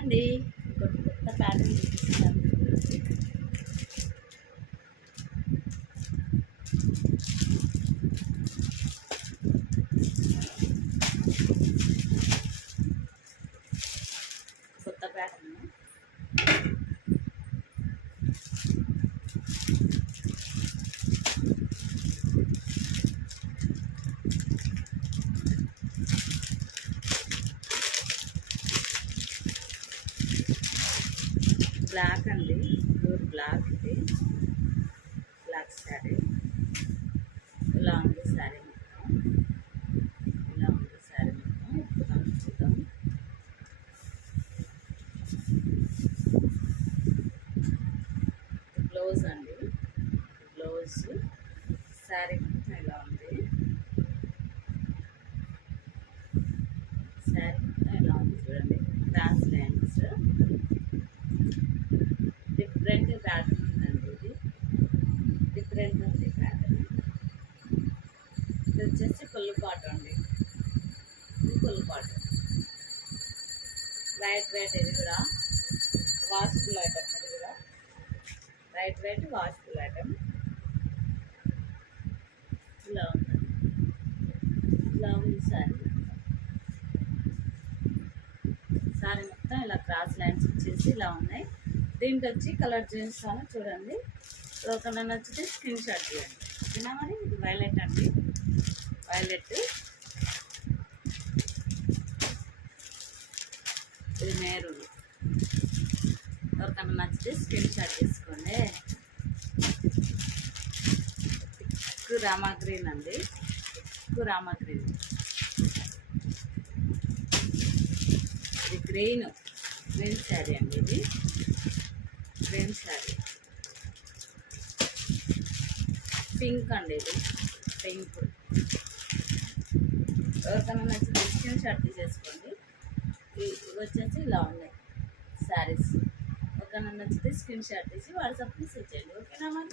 రండి కొత్త ప్యాటర్న్ చూపిస్తాను. కొత్త ప్యాటర్న్ బ్లాక్ అండి, ప్యూర్ బ్లాక్. ఇది బ్లాక్ శారీ. ఇలా ఉంది శారీ మొత్తం. ఇలా ఉంది శారీ మొత్తం. ఇప్పుడు చూద్దాం. బ్లౌజ్ అండి, బ్లౌజ్ శారీ మొత్తం ఇలా ఉంది. శారీ మొత్తం ఇలా ఉంది చూడండి. క్రాస్ లైన్స్, డిఫరెంట్ ప్యాటర్న్ ఉందండి. ఇది డిఫరెంట్ ఉంది ప్యాటర్న్. ఇది వచ్చేసి ఫుల్ కాటన్ అండి. ఇది ఫుల్ కాటన్, లైట్ వెయిట్. ఇది కూడా వాష్ఫుల్ ఐటమ్. ఇది కూడా లైట్ వెయిట్ వాష్ఫుల్ ఐటమ్. ఇలా ఉంది, ఇలా ఉంది సారీ. సారీ మొత్తం ఇలా క్రాస్ లైన్స్ వచ్చేసి ఇలా ఉన్నాయి. దీంట్లో వచ్చి కలర్ చూపిస్తాను చూడండి. ఒక కలర్ నచ్చితే స్క్రీన్ షాట్ చేయండి. ఓకేనా? మరి ఇది వైలెట్ అండి, వైలెట్. ఇది మెరూన్. ఎవరికన్నా నచ్చితే స్క్రీన్ షాట్ చేసుకోండి. ఎక్కువ రామా గ్రీన్ అండి, ఎక్కువ రామా గ్రీన్. ఇది గ్రీన్, గ్రీన్ శారీ అండి. ఇది గ్రీన్ శారీ. పింక్ అండి, ఇది పింక్. ఎవరికైనా నచ్చితే స్క్రీన్ షాట్ తీసేసుకోండి. ఇవి వచ్చేసి ఇలా ఉన్నాయి శారీస్. ఎవరికైనా నచ్చితే స్క్రీన్ షాట్ తీసి వాట్సాప్ మెసేజ్ చేయండి. ఓకేనా మరి?